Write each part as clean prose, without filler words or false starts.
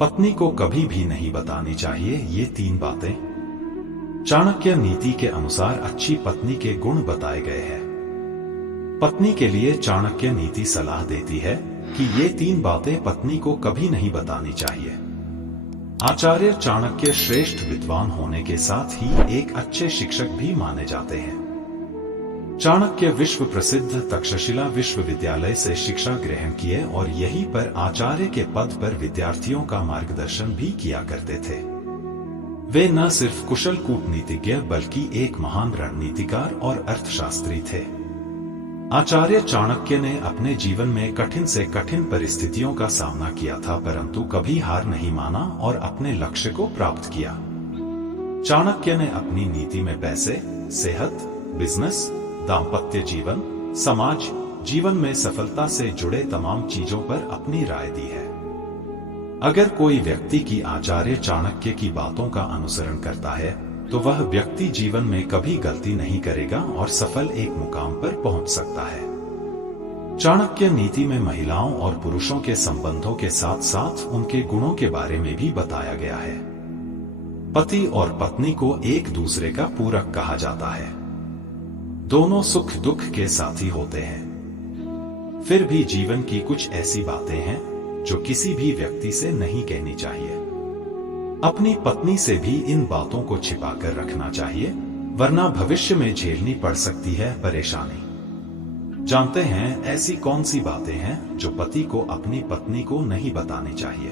पत्नी को कभी भी नहीं बतानी चाहिए ये 3 बातें। चाणक्य नीति के अनुसार अच्छी पत्नी के गुण बताए गए हैं। पत्नी के लिए चाणक्य नीति सलाह देती है कि ये 3 बातें पत्नी को कभी नहीं बतानी चाहिए। आचार्य चाणक्य श्रेष्ठ विद्वान होने के साथ ही एक अच्छे शिक्षक भी माने जाते हैं। चाणक्य विश्व प्रसिद्ध तक्षशिला विश्वविद्यालय से शिक्षा ग्रहण किए और यहीं पर आचार्य के पद पर विद्यार्थियों का मार्गदर्शन भी किया करते थे। वे न सिर्फ कुशल कूटनीतिज्ञ बल्कि एक महान रणनीतिकार और अर्थशास्त्री थे। आचार्य चाणक्य ने अपने जीवन में कठिन से कठिन परिस्थितियों का सामना किया था, परंतु कभी हार नहीं माना और अपने लक्ष्य को प्राप्त किया। चाणक्य ने अपनी नीति में पैसे, सेहत, बिजनेस, दाम्पत्य जीवन, समाज जीवन में सफलता से जुड़े तमाम चीजों पर अपनी राय दी है। अगर कोई व्यक्ति की आचार्य चाणक्य की बातों का अनुसरण करता है तो वह व्यक्ति जीवन में कभी गलती नहीं करेगा और सफल एक मुकाम पर पहुंच सकता है। चाणक्य नीति में महिलाओं और पुरुषों के संबंधों के साथ साथ उनके गुणों के बारे में भी बताया गया है। पति और पत्नी को एक दूसरे का पूरक कहा जाता है। दोनों सुख दुख के साथी होते हैं। फिर भी जीवन की कुछ ऐसी बातें हैं जो किसी भी व्यक्ति से नहीं कहनी चाहिए। अपनी पत्नी से भी इन बातों को छिपाकर रखना चाहिए, वरना भविष्य में झेलनी पड़ सकती है परेशानी। जानते हैं ऐसी कौन सी बातें हैं जो पति को अपनी पत्नी को नहीं बतानी चाहिए?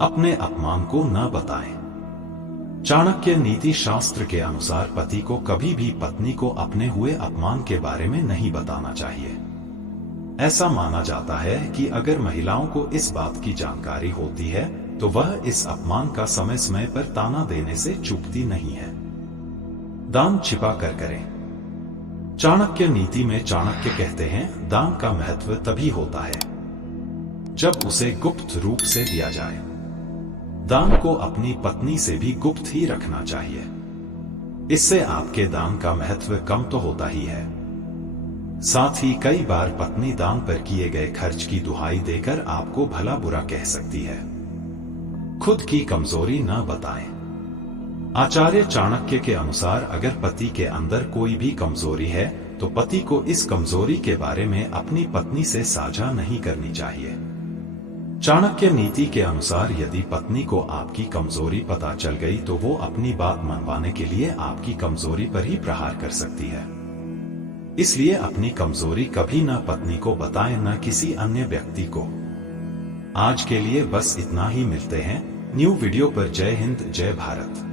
अपने अपमान को न बताएं। चाणक्य नीति शास्त्र के अनुसार पति को कभी भी पत्नी को अपने हुए अपमान के बारे में नहीं बताना चाहिए। ऐसा माना जाता है कि अगर महिलाओं को इस बात की जानकारी होती है तो वह इस अपमान का समय समय पर ताना देने से चूकती नहीं है। दान छिपा कर करें। चाणक्य नीति में चाणक्य कहते हैं, दान का महत्व तभी होता है जब उसे गुप्त रूप से दिया जाए। दान को अपनी पत्नी से भी गुप्त ही रखना चाहिए। इससे आपके दान का महत्व कम तो होता ही है, साथ ही कई बार पत्नी दान पर किए गए खर्च की दुहाई देकर आपको भला बुरा कह सकती है। खुद की कमजोरी न बताएं। आचार्य चाणक्य के अनुसार अगर पति के अंदर कोई भी कमजोरी है तो पति को इस कमजोरी के बारे में अपनी पत्नी से साझा नहीं करनी चाहिए। चाणक्य नीति के अनुसार यदि पत्नी को आपकी कमजोरी पता चल गई तो वो अपनी बात मनवाने के लिए आपकी कमजोरी पर ही प्रहार कर सकती है। इसलिए अपनी कमजोरी कभी न पत्नी को बताएं, न किसी अन्य व्यक्ति को। आज के लिए बस इतना ही। मिलते हैं न्यू वीडियो पर। जय हिंद, जय भारत।